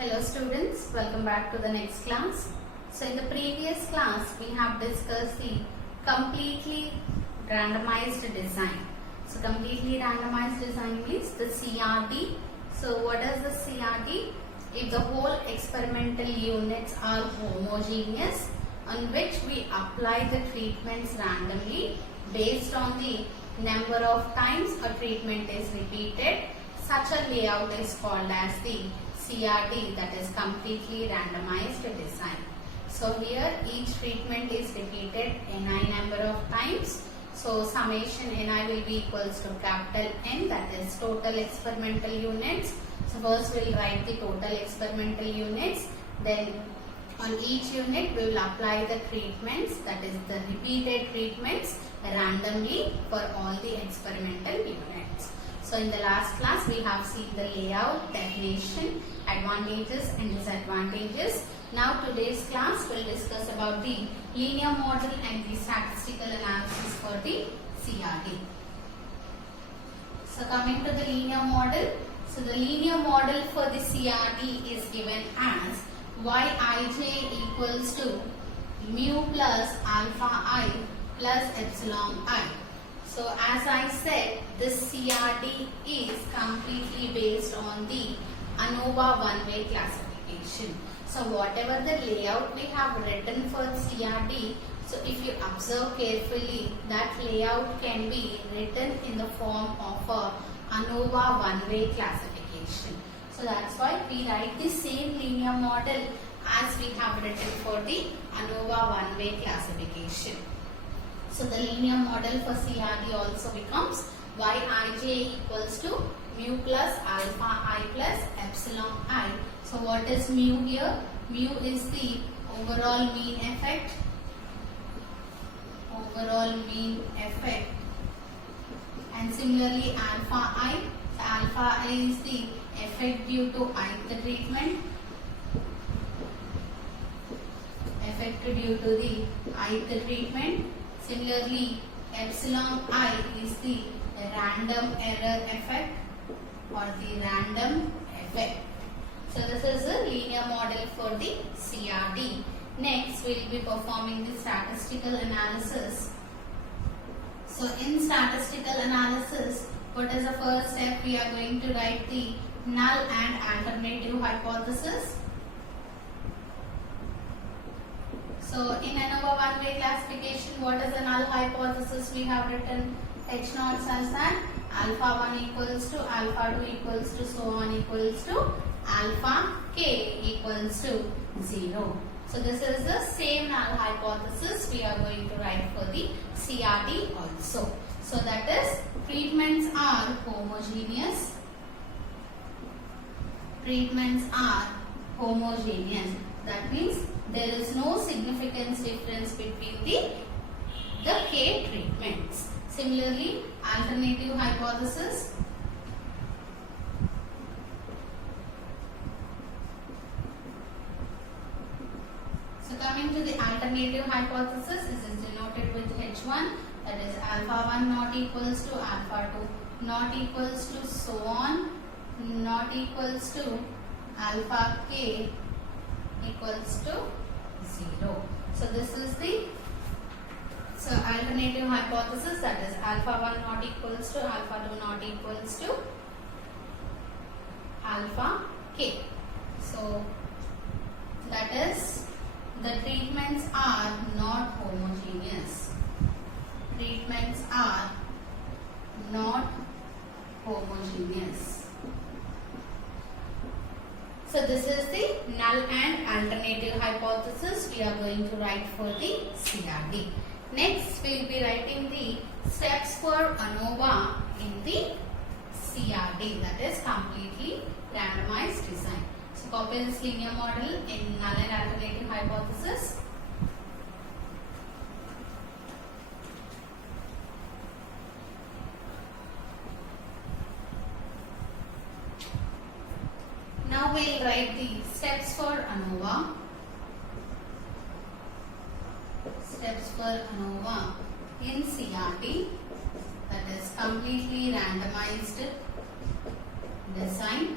Hello students, welcome back to the next class. So in the previous class we have discussed the completely randomized design. So completely randomized design means the CRD. So what is the CRD? If the whole experimental units are homogeneous on which we apply the treatments randomly based on the number of times a treatment is repeated, such a layout is called as the CRD, that is completely randomized design. So here each treatment is repeated ni number of times. So summation ni will be equals to capital N, that is total experimental units. So first we will write the total experimental units, then on each unit we will apply the treatments, that is the repeated treatments randomly for all the experimental units. So in the last class we have seen the layout, definition, advantages and disadvantages. Now today's class will discuss about the linear model and the statistical analysis for the CRD. So coming to the linear model. So the linear model for the CRD is given as Yij equals to mu plus alpha I plus epsilon I. So as I said, this CRD is completely based on the ANOVA one-way classification. So whatever the layout we have written for CRD, so if you observe carefully, that layout can be written in the form of a ANOVA one-way classification. So that's why we write the same linear model as we have written for the ANOVA one-way classification. So the linear model for CRD also becomes Yij equals to mu plus alpha I plus epsilon I. So what is mu here? Mu is the overall mean effect. Overall mean effect. And similarly alpha I. So alpha I is the effect due to ith treatment. Effect due to the ith treatment. Similarly, epsilon I is the random error effect or the random effect. So this is the linear model for the CRD. Next, we will be performing the statistical analysis. So in statistical analysis, what is the first step? We are going to write the null and alternative hypothesis. So in ANOVA one-way classification, what is the null hypothesis we have written? H naught such that alpha 1 equals to alpha 2 equals to so on equals to alpha k equals to 0. So this is the same null hypothesis we are going to write for the CRD also. So that is treatments are homogeneous. Treatments are homogeneous. That means there is no significant difference between the K treatments. Similarly, alternative hypothesis. So coming to the alternative hypothesis, this is denoted with H1, that is alpha 1 not equals to alpha 2 not equals to so on not equals to alpha k equals to 0. So this is the alternative hypothesis, that is alpha 1 not equals to alpha 2 not equals to alpha k. So that is the treatments are not homogeneous. Treatments are not homogeneous. So this is the null and alternative hypothesis we are going to write for the CRD. Next we will be writing the steps for ANOVA in the CRD, that is completely randomized design. So copy this linear model in null and alternative hypothesis. Now we will write the steps for ANOVA. Steps for ANOVA in CRD, that is completely randomized design.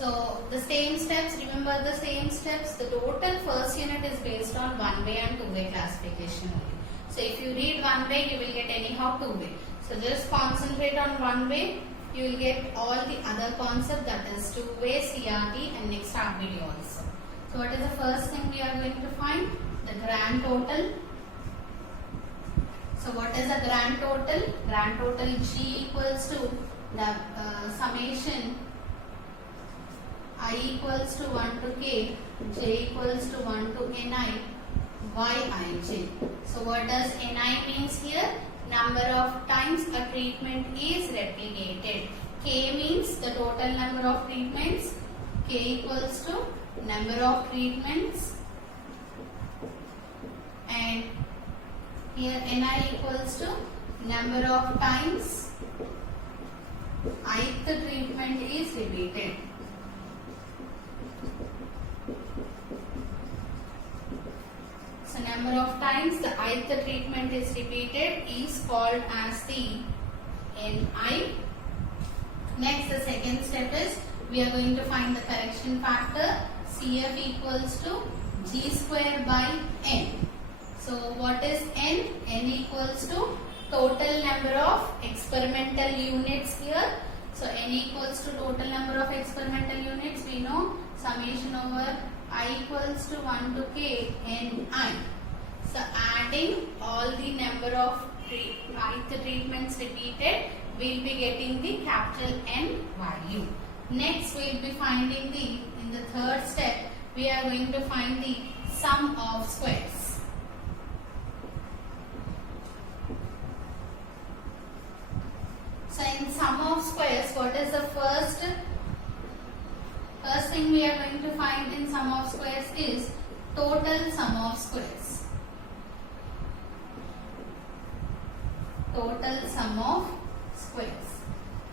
So the same steps, remember the same steps. The total first unit is based on one-way and two-way classification only. So if you read one way, you will get anyhow two-way. So just concentrate on one way. You will get all the other concept, that is two-way, CRT and next RBD also. So what is the first thing we are going to find? The grand total. So what is the grand total? Grand total G equals to the summation I equals to 1 to K, J equals to 1 to Ni, Yij. So what does Ni means here? Number of times a treatment is replicated. K means the total number of treatments. K equals to number of treatments, and here Ni equals to number of times ith treatment is repeated. So number of times the ith treatment is repeated is called as the Ni. Next, the second step is we are going to find the correction factor. Cf equals to G square by N. So what is N? N equals to total number of experimental units here. So N equals to total number of experimental units. We know summation over I equals to 1 to K Ni. So adding all the number of ith treatments repeated, we will be getting the capital N value. Next we will be finding in the third step, we are going to find the sum of squares. So in sum of squares, what is the first thing we are going to find in sum of squares is total sum of squares. Total sum of squares.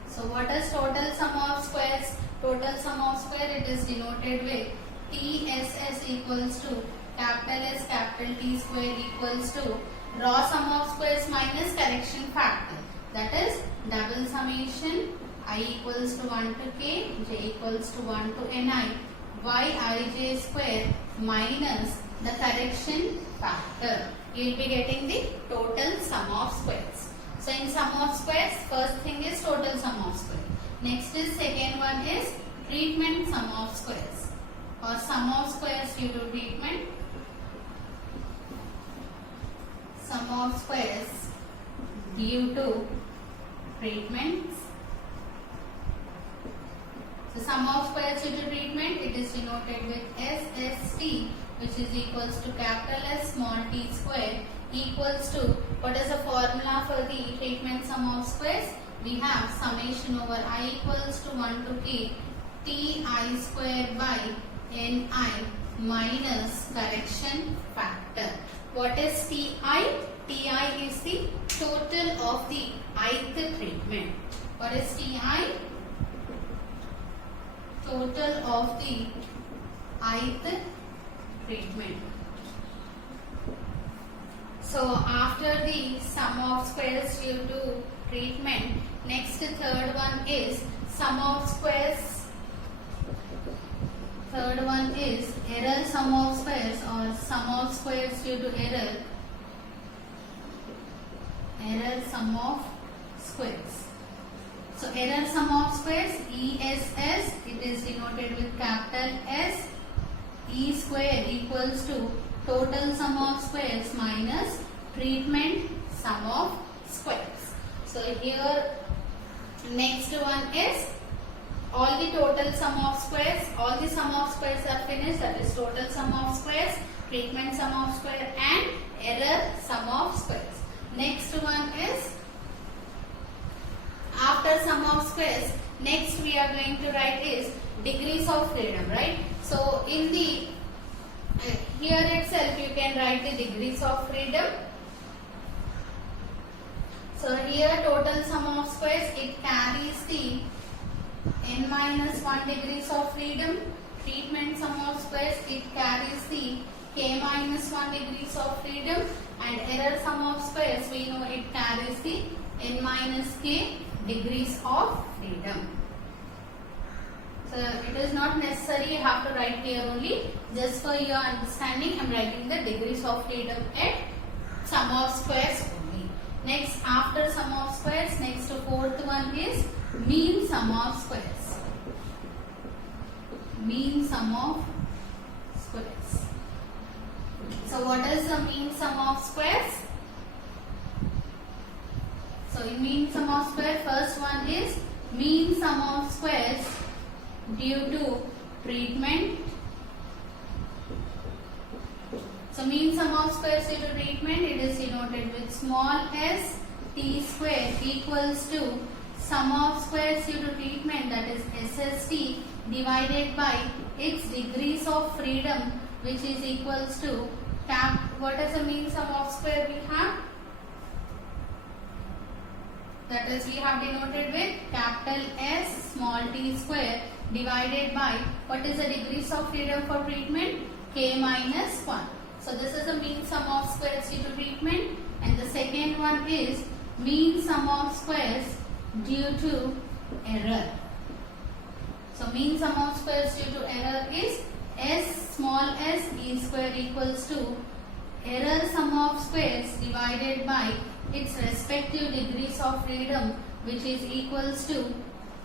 So what is total sum of squares? Total sum of square, it is denoted with TSS equals to capital S capital T square equals to raw sum of squares minus correction factor. That is double summation I equals to 1 to K, J equals to 1 to Ni, Yij square minus the correction factor. You will be getting the total sum of squares. So in sum of squares, first thing is total sum of squares. Next is second one is treatment sum of squares, or sum of squares due to treatment. Sum of squares due to treatments. So sum of squares due to treatment, it is denoted with SST, which is equals to capital S small t square equals to, what is the formula for the treatment sum of squares? We have summation over I equals to 1 to K Ti square by Ni minus correction factor. What is Ti? Ti is the total of the ith treatment. What is Ti? Total of the ith treatment. So after the sum of squares due to treatment, next third one is sum of squares. Third one is error sum of squares, or sum of squares due to error. Error sum of squares. So error sum of squares, ESS, it is denoted with capital S. E square equals to total sum of squares minus treatment sum of squares. So here next one is all the total sum of squares. All the sum of squares are finished. That is total sum of squares, treatment sum of square and error sum of squares. Next one is after sum of squares, next we are going to write is degrees of freedom, right? So in the here itself you can write the degrees of freedom. So here total sum of squares, it carries the n minus 1 degrees of freedom. Treatment sum of squares, it carries the k minus 1 degrees of freedom, and error sum of squares, we know it carries the n minus k degrees of freedom. So it is not write here only. Just for your understanding, I am writing the degrees of freedom at sum of squares only. Next, after sum of squares, next fourth one is mean sum of squares. Mean sum of squares. So what is the mean sum of squares? So in mean sum of squares, first one is mean sum of squares due to treatment. So mean sum of squares due to treatment, it is denoted with small s t square equals to sum of squares due to treatment, that is SST, divided by its degrees of freedom, which is equals to what is the mean sum of square we have? That is, we have denoted with capital S small t square divided by what is the degrees of freedom for treatment? K minus 1. So this is the mean sum of squares due to treatment, and the second one is mean sum of squares due to error. So mean sum of squares due to error is S small s e square equals to error sum of squares divided by its respective degrees of freedom, which is equals to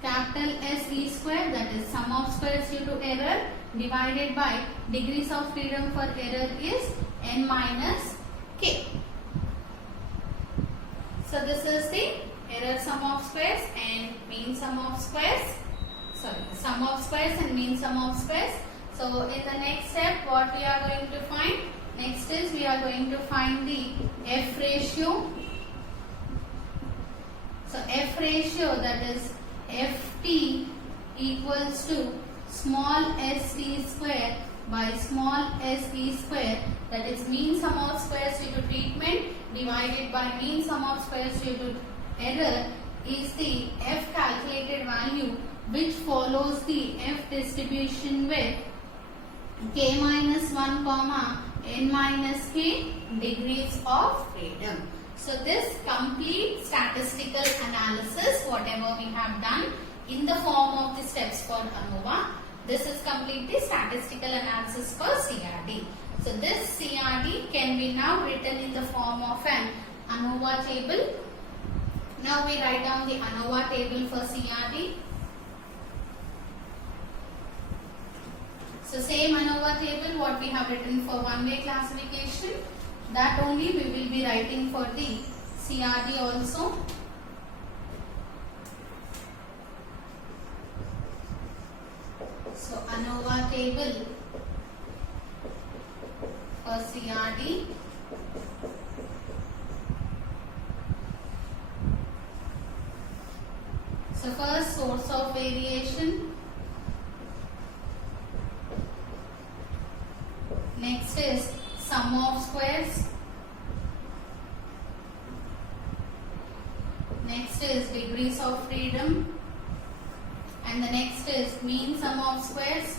capital S e square, that is sum of squares due to error divided by degrees of freedom for error is n minus k. So this is the error sum of squares and mean sum of squares. Sorry, sum of squares and mean sum of squares. So in the next step, what we are going to find? Next is we are going to find the F ratio. So F ratio, that is Ft equals to small st square by small se square, that is mean sum of squares due to treatment divided by mean sum of squares due to error, is the F calculated value which follows the F distribution with k minus 1 comma n minus k degrees of freedom. So this complete statistical analysis, whatever we have done in the form of the steps for ANOVA, this is completely statistical analysis for CRD. So this CRD can be now written in the form of an ANOVA table. Now we write down the ANOVA table for CRD. So same ANOVA table what we have written for one-way classification, that only we will be writing for the CRD also. So ANOVA table for CRD. So first, source of variation. Next is sum of squares. Next is degrees of freedom. And the next is mean sum of squares.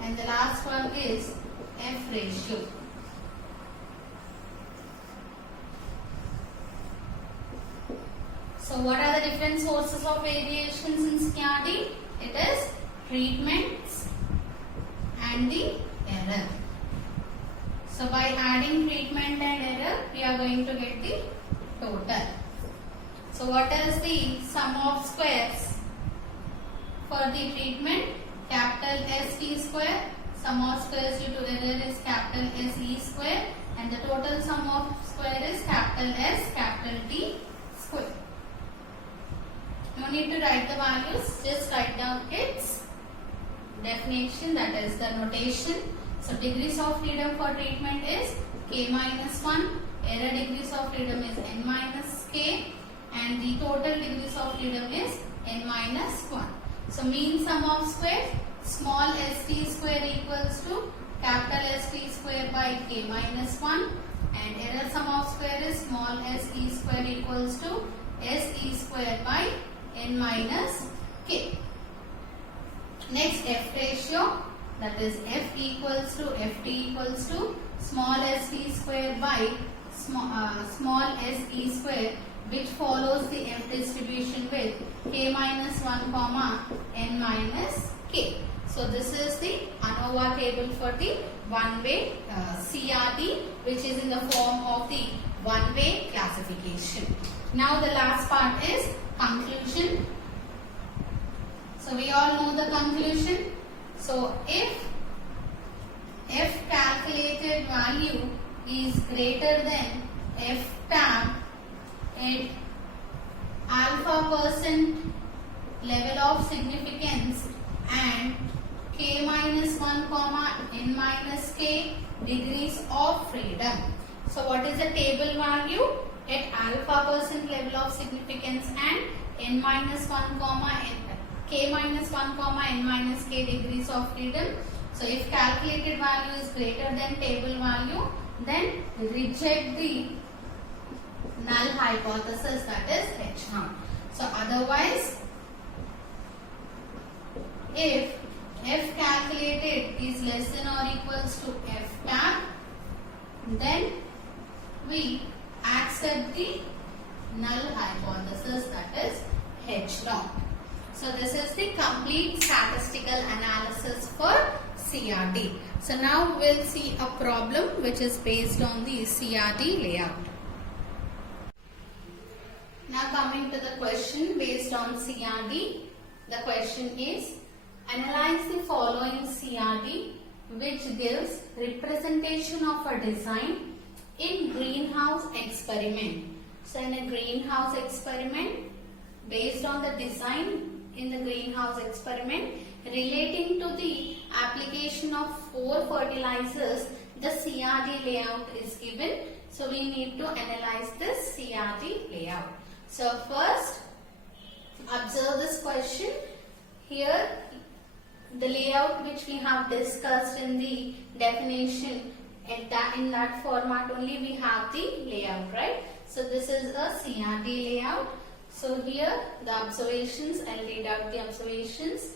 And the last one is F ratio. So what are the different sources of variations in CRD? It is treatments and the error. So by adding treatment and error, we are going to get the total. So what is the sum of squares for the treatment? Capital ST square. Sum of squares due to error is capital SE square, and the total sum of square is capital S capital T square. No need to write the values, just write down its definition, that is the notation. So degrees of freedom for treatment is k minus 1, error degrees of freedom is n minus k, and the total degrees of freedom is n minus 1. So mean sum of square, small st square equals to capital ST square by k minus 1, and error sum of square is small se square equals to se square by n minus k. Next, F ratio, that is F equals to Ft equals to small st square by small s e square, which follows the f distribution with k minus 1 comma n minus k. So this is the ANOVA table for the one-way CRT, which is in the form of the one-way classification. Now the last part is conclusion. So we all know the conclusion. So if f calculated value is greater than f tab at alpha % level of significance and k minus 1 comma n minus k degrees of freedom. So what is the table value at alpha % level of significance and n minus 1 comma k minus 1 comma n minus k degrees of freedom? So if calculated value is greater than table value, then reject the null hypothesis, that is H0. So otherwise, if f calculated is less than or equals to f tab, then we accept the null hypothesis, that is H0. So this is the complete statistical analysis for CRT. So now we'll see a problem which is based on the CRT layout. Now coming to the question based on CRT, the question is, analyze the following CRT which gives representation of a design in greenhouse experiment. So in a greenhouse experiment, based on the design in the greenhouse experiment relating to the application of 4 fertilizers, the CRT layout is given. So we need to analyze this CRT layout. So first, observe this question. Here the layout which we have discussed in the definition, in that format only we have the layout, right? So this is a CRT layout. So here the observations, I'll read out the observations.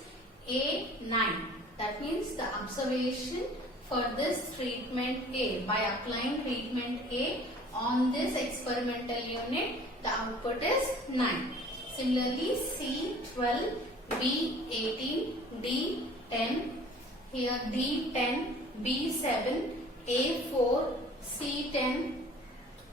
A9, that means the observation for this treatment A, by applying treatment A on this experimental unit, the output is 9. Similarly, C12, B18, D10, here D10, B7, A4, C10,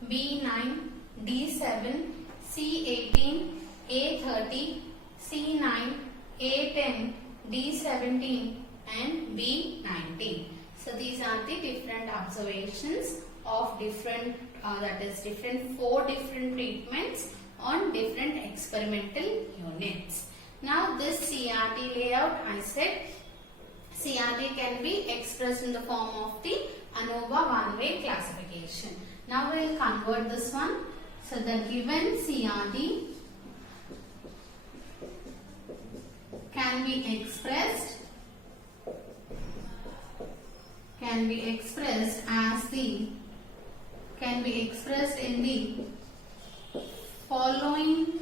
B9, D7, C18, A30, C9, A10, D17 and B19. So these are the different observations of different, that is different 4 different treatments on different experimental units. Now this CRT layout, I said CRT can be expressed in the form of the ANOVA one-way classification. Now we will convert this one. So the given CRT can be expressed in the following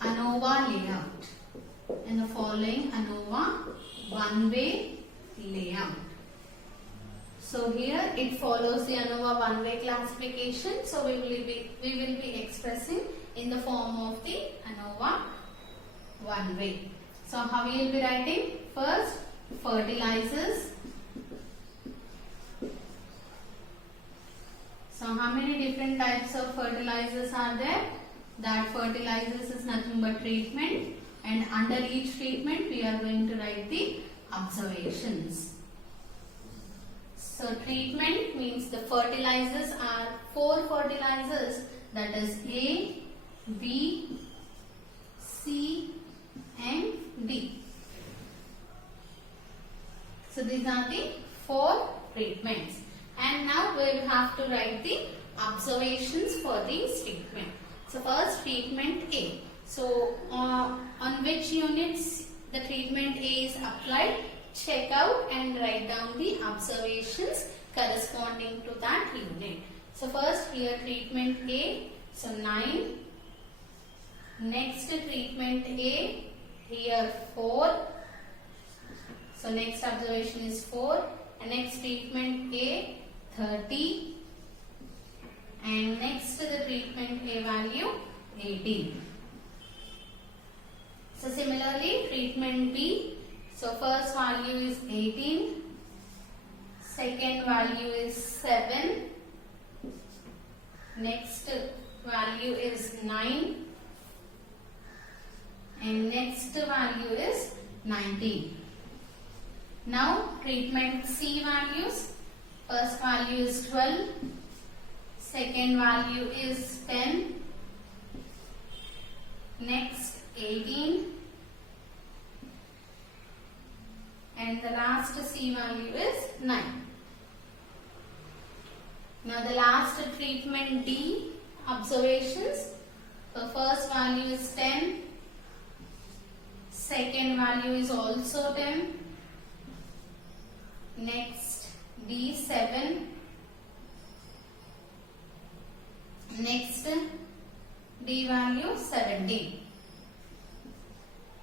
ANOVA layout, in the following ANOVA one-way layout. So here it follows the ANOVA one-way classification. So we will be expressing in the form of the ANOVA one-way. So how we will be writing? First, fertilizers. So how many different types of fertilizers are there? That fertilizers is nothing but treatment, and under each treatment we are going to write the observations. So treatment means the fertilizers are 4 fertilizers, that is A, B, C and D. So these are the 4 treatments, and now we will have to write the observations for these treatment. So first, treatment A. So on which units the treatment A is applied, check out and write down the observations corresponding to that unit. So first here treatment A, so 9. Next treatment A, here 4. So next observation is 4. And next treatment A, 30. and next the treatment A value 18. So similarly treatment B, so first value is 18, second value is 7, next value is 9, and next value is 19. Now treatment C values, first value is 12, second value is 10, next 18, and the last C value is 9. Now the last treatment D, observations. The first value is 10, second value is also 10, next D 7, next D value 17.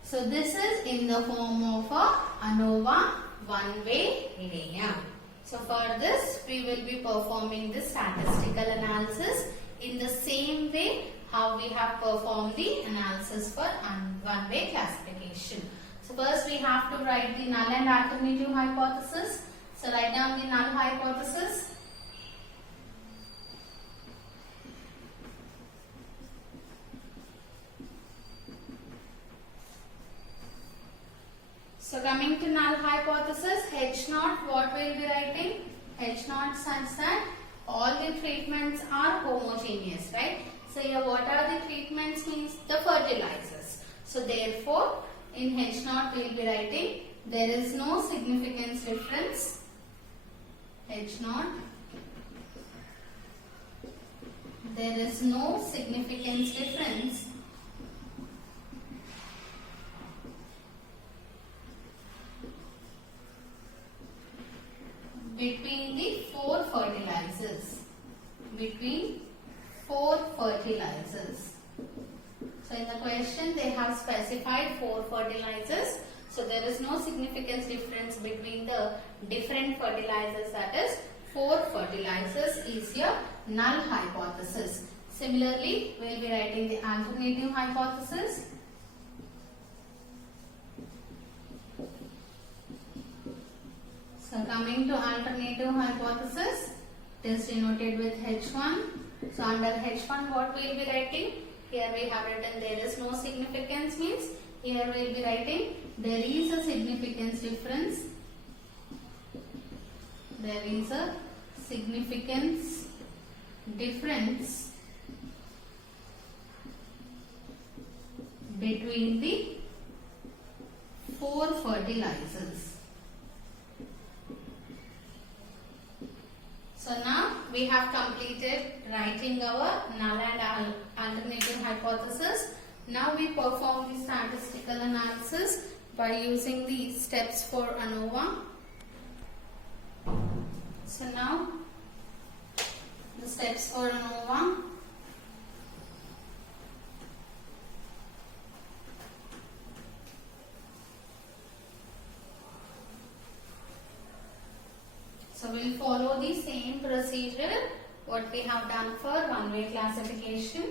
So this is in the form of a ANOVA one-way layout. So for this we will be performing the statistical analysis in the same way how we have performed the analysis for one-way classification. So first we have to write the null and alternative hypothesis. So write down the null hypothesis. So coming to null hypothesis, H naught, what we will be writing? H naught such that all the treatments are homogeneous, right? So here what are the treatments means? The fertilizers. So therefore in H naught we will be writing there is no significance difference. H naught, there is no significance difference between the four fertilizers. Between four fertilizers. So in the question they have specified four fertilizers. So there is no significance difference between the different fertilizers, that is four fertilizers is your null hypothesis. Similarly, we will be writing the alternative hypothesis. So coming to alternative hypothesis, it is denoted with H1. So under H1 what we will be writing? Here we have written there is no significance means here we will be writing there is a significance difference. There is a significance difference between the four fertilizers. So now we have completed writing our null and alternative hypothesis. Now we perform the statistical analysis by using the steps for ANOVA. So now the steps for ANOVA. So we will follow the same procedure what we have done for one-way classification.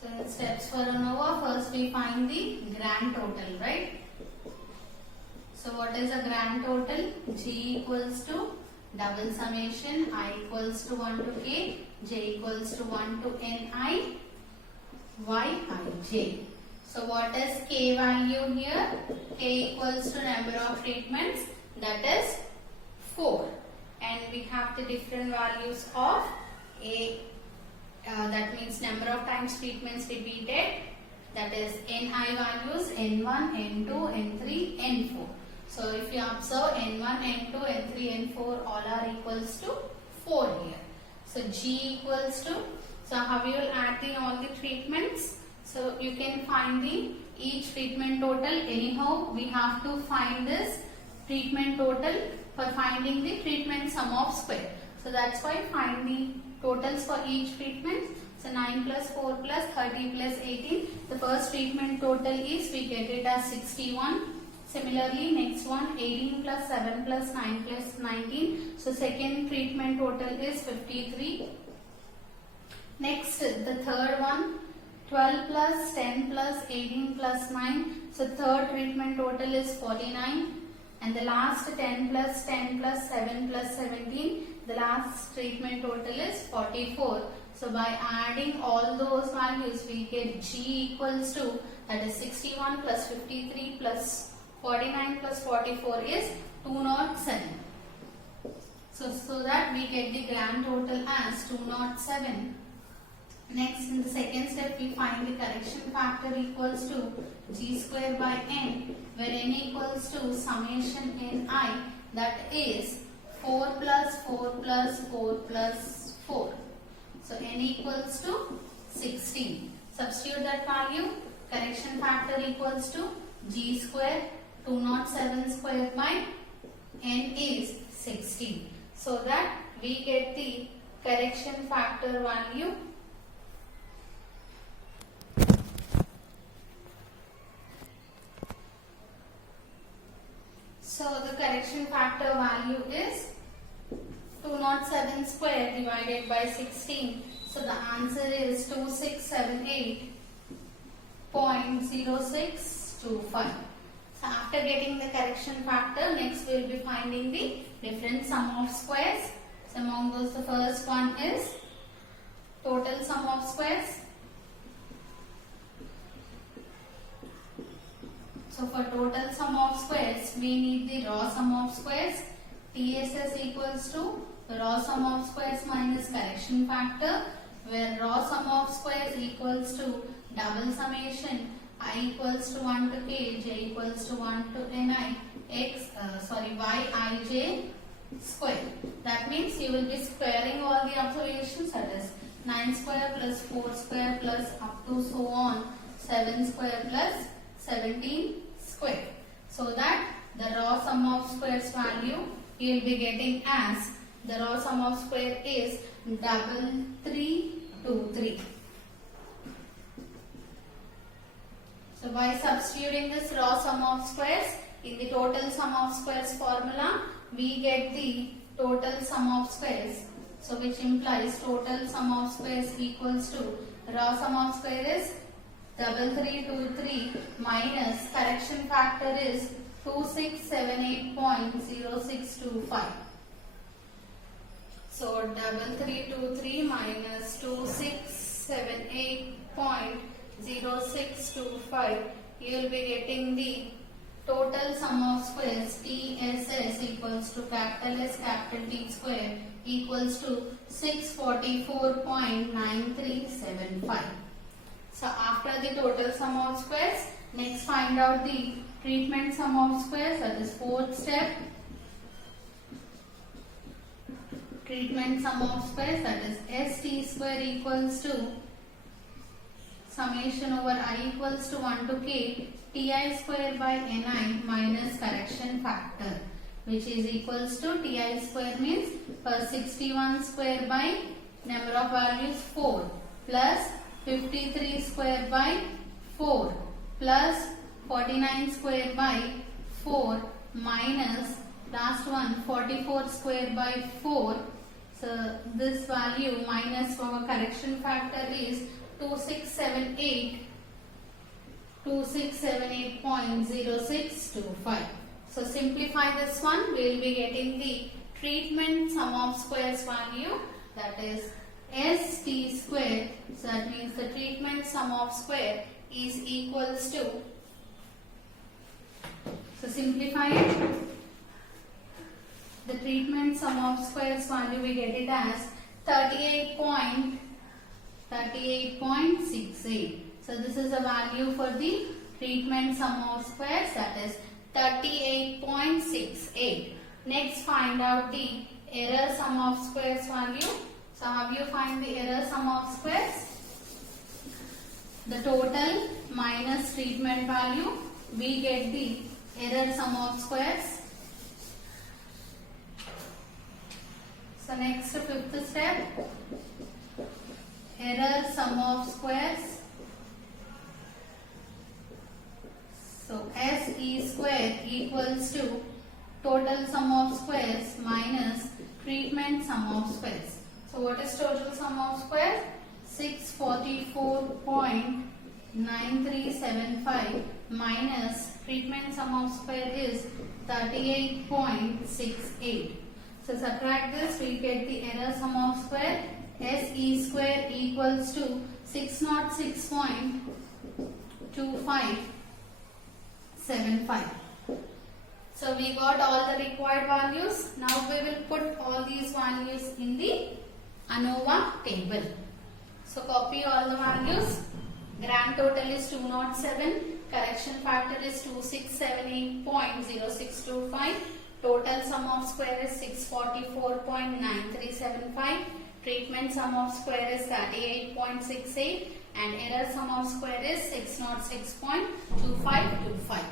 So in steps for ANOVA, first we find the grand total, right? So what is a grand total? G equals to double summation I equals to 1 to k, j equals to 1 to ni, yi, j. So what is k value here? K equals to number of treatments, that is 4. And we have the different values of a, that means number of times treatments repeated, that is ni values n1, n2, n3, n4. So if you observe n1, n2, n3, n4 all are equals to 4 here. So G equals to, so how you will add in all the treatments? So you can find the each treatment total. Anyhow we have to find this treatment total for finding the treatment sum of square. So that's why find the totals for each treatment. So 9 plus 4 plus 30 plus 18. The first treatment total is, we get it as 61. Similarly, next one 18 plus 7 plus 9 plus 19. So second treatment total is 53. Next, the third one 12 plus 10 plus 18 plus 9. So third treatment total is 49. And the last 10 plus 10 plus 7 plus 17. The last treatment total is 44. So by adding all those values, we get G equals to, that is 61 plus 53 plus 49 plus 44 is 207. So that we get the grand total as 207. Next, in the second step, we find the correction factor equals to G square by N, where N equals to summation Ni, that is 4 plus 4 plus 4 plus 4. So N equals to 16. Substitute that value. Correction factor equals to G square, 207 square by N is 16. So that we get the correction factor value. So the correction factor value is 207 square divided by 16. So the answer is 2678.0625. So after getting the correction factor, next we will be finding the different sum of squares. So among those, the first one is total sum of squares. So for total sum of squares, we need the raw sum of squares. TSS equals to the raw sum of squares minus correction factor, where raw sum of squares equals to double summation I equals to 1 to k, j equals to 1 to ni, yij square. That means you will be squaring all the observations, that is 9 square plus 4 square plus up to so on 7 square plus 17 square. So that the raw sum of squares value you will be getting as, the raw sum of square is 3323. So by substituting this raw sum of squares in the total sum of squares formula, we get the total sum of squares. So which implies total sum of squares equals to raw sum of square is 3323 minus correction factor is 2678.0625. So 3323 minus 2678.0625, you will be getting the total sum of squares TSS equals to capital S capital T square equals to 644.9375. So after the total sum of squares, next find out the treatment sum of squares, that is fourth step. Treatment sum of squares, that is ST square equals to summation over I equals to 1 to k Ti square by Ni minus correction factor, which is equals to Ti square means per 61 square by number of values 4 plus 53 square by 4 plus 49 square by 4 minus last one 44 square by 4. So this value minus our correction factor is 2678.0625. So simplify this one, we will be getting the treatment sum of squares value, that is ST square. So that means the treatment sum of square is equals to, so simplify it, the treatment sum of squares value we get it as 38.68. So this is a value for the treatment sum of squares, that is 38.68. Next find out the error sum of squares value. So how you find the error sum of squares? The total minus treatment value, we get the error sum of squares. So next fifth step, error sum of squares. So SE square equals to total sum of squares minus treatment sum of squares. So what is total sum of squares? 644.9375 minus treatment sum of square is 38.68. So subtract this, we get the error sum of square. SE square equals to 606.2575. So we got all the required values. Now we will put all these values in the ANOVA table. So copy all the values. Grand total is 207. Correction factor is 2678.0625. Total sum of square is 644.9375. Treatment sum of square is 38.68. And error sum of square is 606.2525.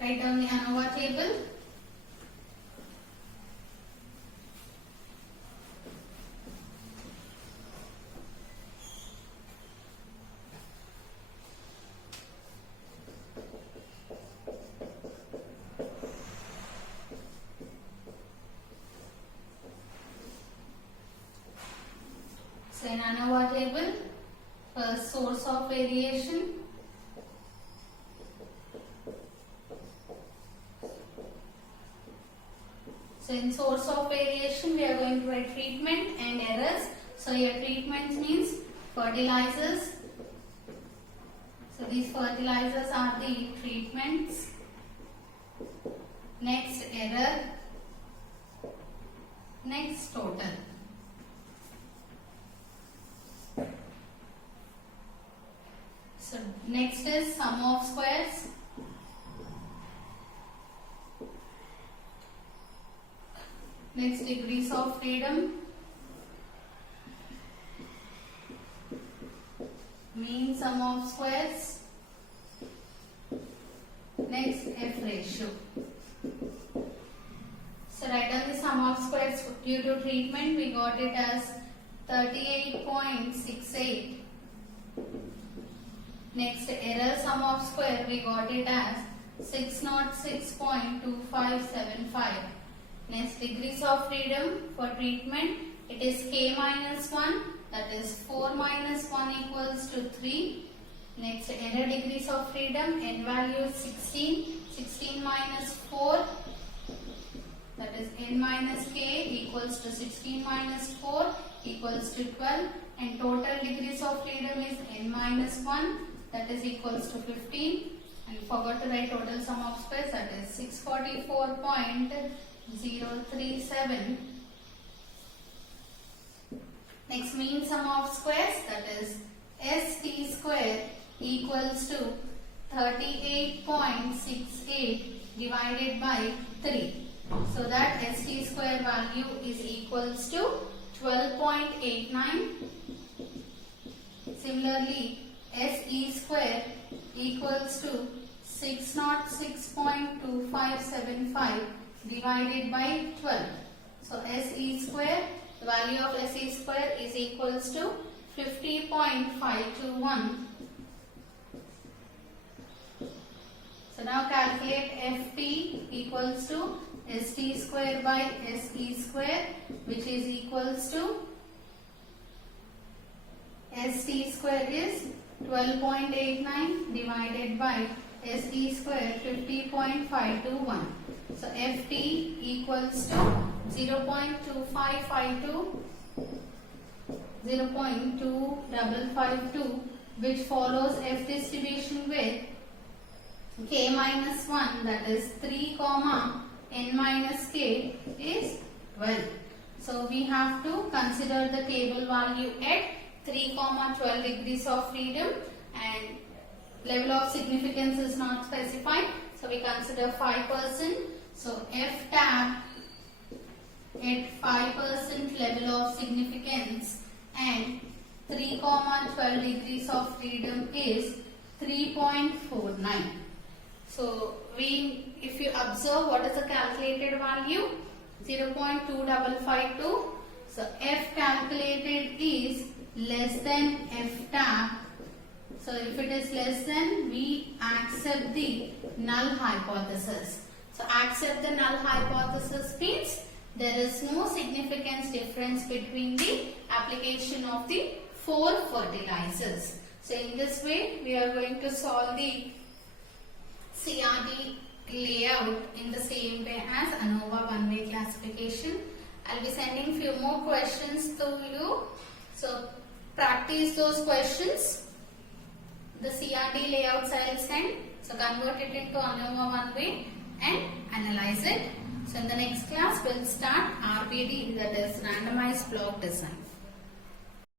Write down the ANOVA table. So in ANOVA table, first source of variation. So in source of variation, we are going to write treatment and errors. So your treatment means fertilizers. So these fertilizers are the treatments. Next error. Next total. So next is sum of squares. Next, degrees of freedom, mean sum of squares. Next, F ratio. So write down the sum of squares due to treatment. We got it as 38.68. Next, error sum of square, we got it as 606.2575. Next, degrees of freedom for treatment, it is k minus 1, that is 4 minus 1 equals to 3. Next, error degrees of freedom, n value is 16, 16 minus 4, that is n minus k equals to 16 minus 4 equals to 12, and total degrees of freedom is n minus 1, that is equals to 15, and forgot to write total sum of squares, that is 644.037. Next, mean sum of squares, that is ST square equals to 38.68 divided by 3. So that ST square value is equals to 12.89. Similarly, SE square equals to 606.2575 divided by 12. So SE square, the value of SE square is equals to 50.521. So now calculate FT equals to ST square by SE square, which is equals to ST square is 12.89 divided by SE square 50.521. So FT equals to 0.2552, 0.2552, which follows F distribution with k minus 1, that is 3 comma n minus k is 12. So we have to consider the table value at 3 comma 12 degrees of freedom, and level of significance is not specified. So we consider 5%. So F tab at 5% level of significance and 3 comma 12 degrees of freedom is 3.49. So if you observe what is the calculated value, 0.2552. So F calculated is less than F tap. So if it is less than, we accept the null hypothesis. So accept the null hypothesis means there is no significance difference between the application of the 4 fertilizers. So in this way, we are going to solve the CRD layout in the same way as ANOVA one-way classification. I'll be sending few more questions to you. So practice those questions. The CRD layouts I will send. So convert it into ANOVA one-way and analyze it. So in the next class, we'll start RBD, that is randomized block design.